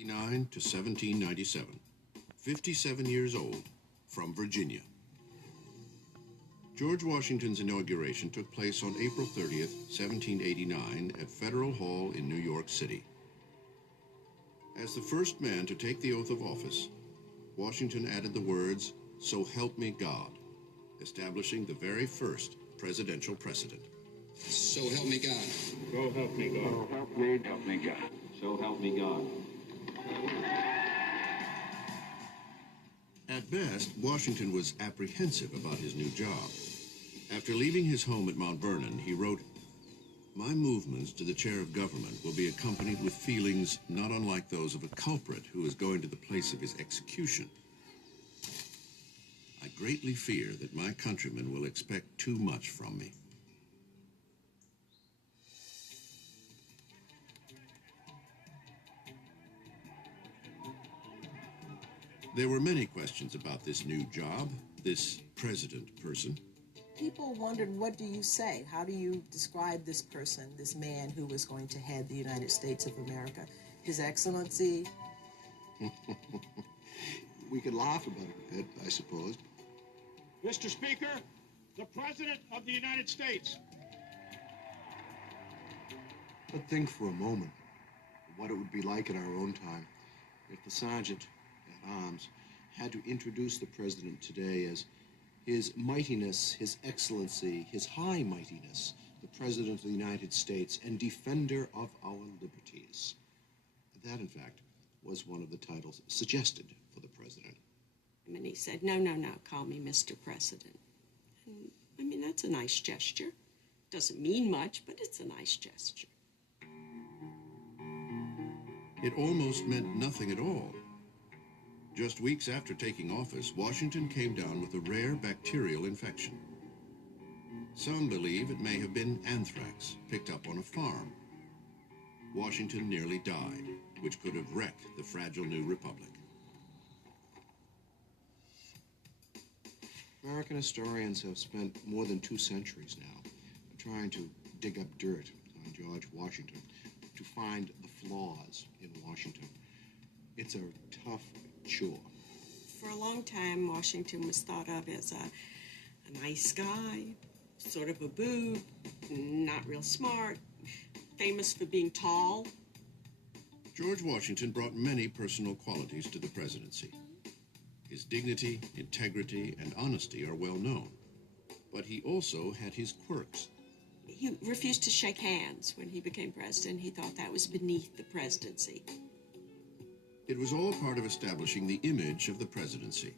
to 1797, 57 years old, from Virginia. George Washington's inauguration took place on April 30th, 1789, at Federal Hall in New York City. As the first man to take the oath of office, Washington added the words, "So help me God," establishing the very first presidential precedent. So help me God. So help me God. So help me God. So help me God. At best, Washington was apprehensive about his new job. After leaving his home at Mount Vernon, he wrote, "My movements to the chair of government will be accompanied with feelings not unlike those of a culprit who is going to the place of his execution. I greatly fear that my countrymen will expect too much from me." There were many questions about this new job, this president person. People wondered, what do you say? How do you describe this person, this man who was going to head the United States of America? His Excellency? We could laugh about it a bit, I suppose. Mr. Speaker, the President of the United States. But think for a moment what it would be like in our own time if the Sergeant at Arms had to introduce the President today as His Mightiness, His Excellency, His High Mightiness, the President of the United States and Defender of our Liberties. That, in fact, was one of the titles suggested for the President. And he said, no, call me Mr. President. And, I mean, that's a nice gesture. Doesn't mean much, but it's a nice gesture. It almost meant nothing at all. Just weeks after taking office, Washington came down with a rare bacterial infection. Some believe it may have been anthrax picked up on a farm. Washington nearly died, which could have wrecked the fragile new republic. American historians have spent more than 2 centuries now trying to dig up dirt on George Washington to find the flaws in Washington. It's a tough chore. For a long time, Washington was thought of as a nice guy, sort of a boob, not real smart, famous for being tall. George Washington brought many personal qualities to the presidency. His dignity, integrity, and honesty are well known. But he also had his quirks. He refused to shake hands when he became president. He thought that was beneath the presidency. It was all part of establishing the image of the presidency.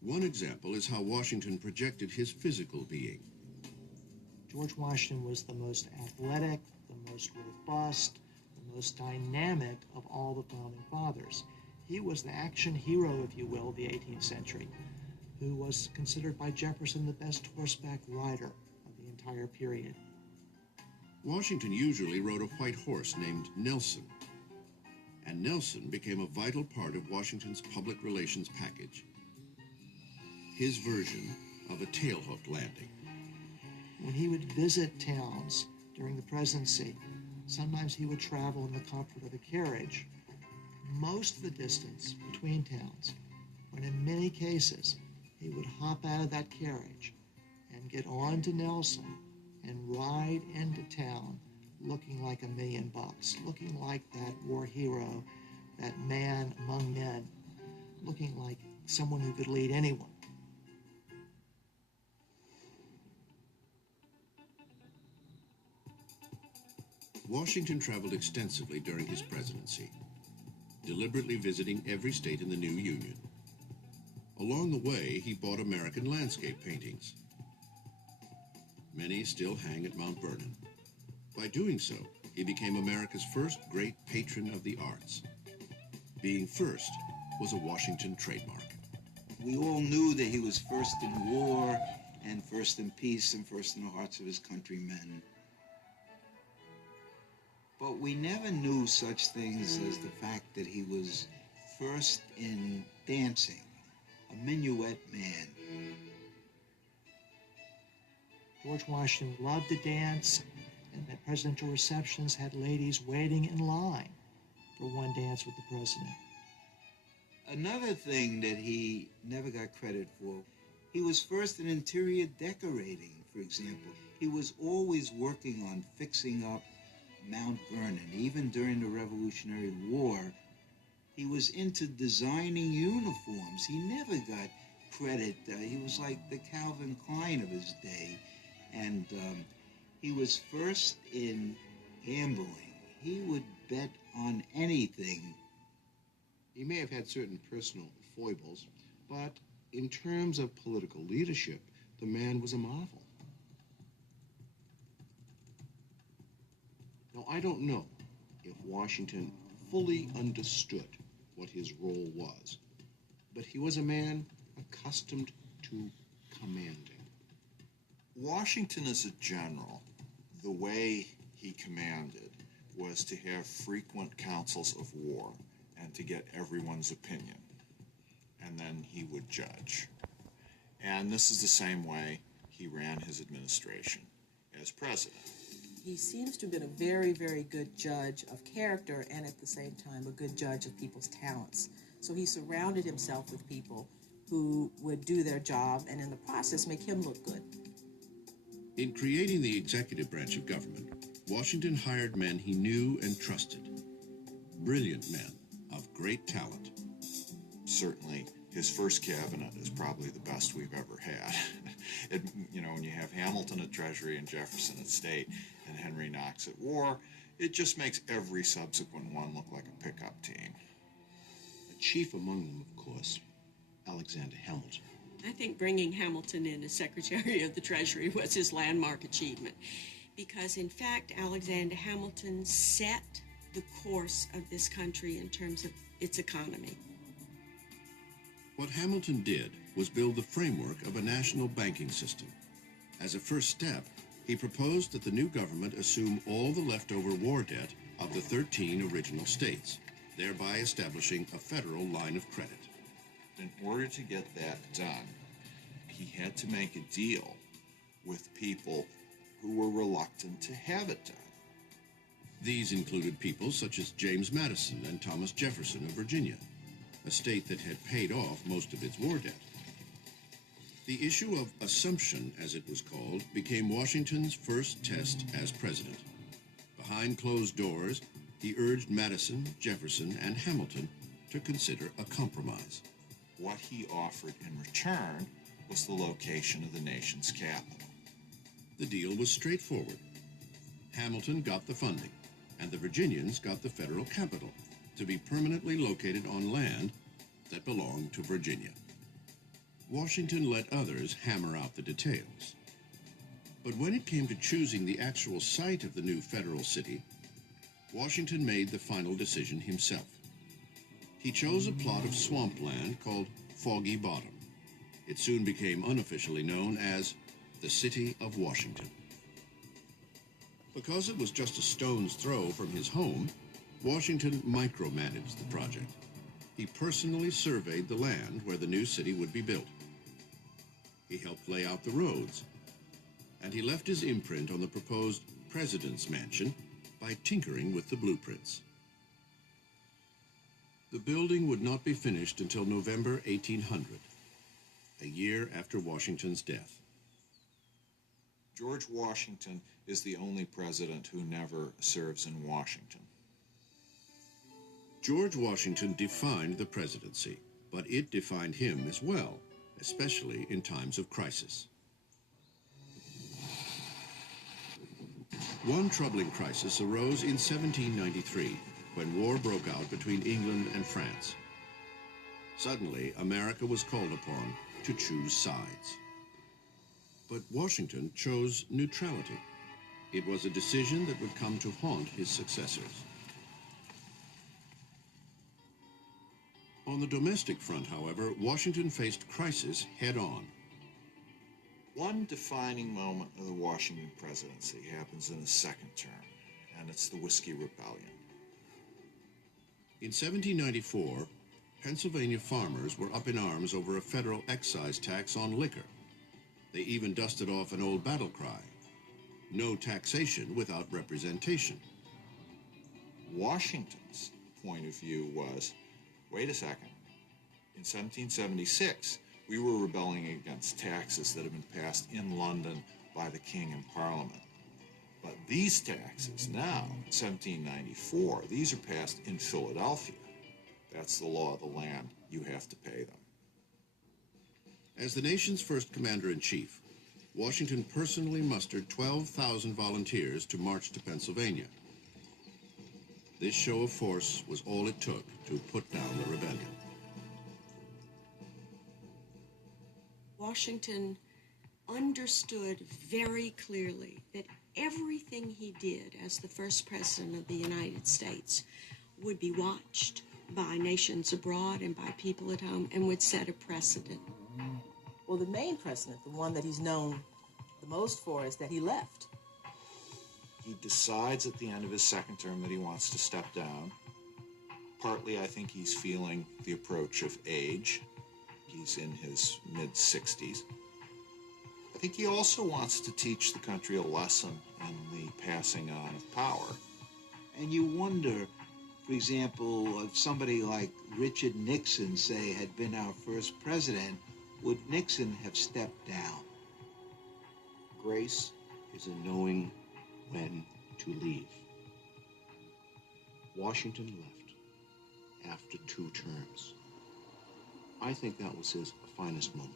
One example is how Washington projected his physical being. George Washington was the most athletic, the most robust, the most dynamic of all the founding fathers. He was the action hero, if you will, of the 18th century, who was considered by Jefferson the best horseback rider of the entire period. Washington usually rode a white horse named Nelson, and Nelson became a vital part of Washington's public relations package. His version of a tailhook landing. When he would visit towns during the presidency, sometimes he would travel in the comfort of a carriage most of the distance between towns, when in many cases he would hop out of that carriage and get on to Nelson and ride into town looking like $1 million, looking like that war hero, that man among men, looking like someone who could lead anyone. Washington traveled extensively during his presidency, deliberately visiting every state in the new Union. Along the way, he bought American landscape paintings. Many still hang at Mount Vernon. By doing so, he became America's first great patron of the arts. Being first was a Washington trademark. We all knew that he was first in war and first in peace and first in the hearts of his countrymen. But we never knew such things as the fact that he was first in dancing, a minuet man. George Washington loved to dance, and at presidential receptions had ladies waiting in line for one dance with the president. Another thing that he never got credit for, he was first in interior decorating, for example. He was always working on fixing up Mount Vernon. Even during the Revolutionary War, he was into designing uniforms. He never got credit. He was like the Calvin Klein of his day. And he was first in gambling. He would bet on anything. He may have had certain personal foibles, but in terms of political leadership, the man was a marvel. Now, I don't know if Washington fully understood what his role was, but he was a man accustomed to commanding. Washington as a general, the way he commanded was to have frequent councils of war and to get everyone's opinion. And then he would judge. And this is the same way he ran his administration as president. He seems to have been a very, very good judge of character and at the same time a good judge of people's talents. So he surrounded himself with people who would do their job and in the process make him look good. In creating the executive branch of government, Washington hired men he knew and trusted. Brilliant men of great talent. Certainly, his first cabinet is probably the best we've ever had. When you have Hamilton at Treasury and Jefferson at State and Henry Knox at War, it just makes every subsequent one look like a pickup team. Chief among them, of course, Alexander Hamilton. I think bringing Hamilton in as Secretary of the Treasury was his landmark achievement because, in fact, Alexander Hamilton set the course of this country in terms of its economy. What Hamilton did was build the framework of a national banking system. As a first step, he proposed that the new government assume all the leftover war debt of the 13 original states, thereby establishing a federal line of credit. In order to get that done, he had to make a deal with people who were reluctant to have it done. These included people such as James Madison and Thomas Jefferson of Virginia, a state that had paid off most of its war debt. The issue of assumption, as it was called, became Washington's first test as president. Behind closed doors, he urged Madison, Jefferson, and Hamilton to consider a compromise. What he offered in return was the location of the nation's capital. The deal was straightforward. Hamilton got the funding, and the Virginians got the federal capital to be permanently located on land that belonged to Virginia. Washington let others hammer out the details. But when it came to choosing the actual site of the new federal city, Washington made the final decision himself. He chose a plot of swampland called Foggy Bottom. It soon became unofficially known as the City of Washington. Because it was just a stone's throw from his home, Washington micromanaged the project. He personally surveyed the land where the new city would be built. He helped lay out the roads, and he left his imprint on the proposed President's Mansion by tinkering with the blueprints. The building would not be finished until November 1800, a year after Washington's death. George Washington is the only president who never serves in Washington. George Washington defined the presidency, but it defined him as well, especially in times of crisis. One troubling crisis arose in 1793, when war broke out between England and France. Suddenly, America was called upon to choose sides. But Washington chose neutrality. It was a decision that would come to haunt his successors. On the domestic front, however, Washington faced crisis head-on. One defining moment of the Washington presidency happens in his second term, and it's the Whiskey Rebellion. In 1794, Pennsylvania farmers were up in arms over a federal excise tax on liquor. They even dusted off an old battle cry: no taxation without representation. Washington's point of view was, wait a second, in 1776, we were rebelling against taxes that had been passed in London by the King and Parliament. But these taxes now, in 1794, these are passed in Philadelphia. That's the law of the land. You have to pay them. As the nation's first commander-in-chief, Washington personally mustered 12,000 volunteers to march to Pennsylvania. This show of force was all it took to put down the rebellion. Washington understood very clearly that everything he did as the first president of the United States would be watched by nations abroad and by people at home and would set a precedent. Well, the main precedent, the one that he's known the most for, is that he left. He decides at the end of his second term that he wants to step down. Partly, I think he's feeling the approach of age. He's in his mid-60s. I think he also wants to teach the country a lesson in the passing on of power. And you wonder, for example, if somebody like Richard Nixon, say, had been our first president, would Nixon have stepped down? Grace is in knowing when to leave. Washington left after 2 terms. I think that was his finest moment.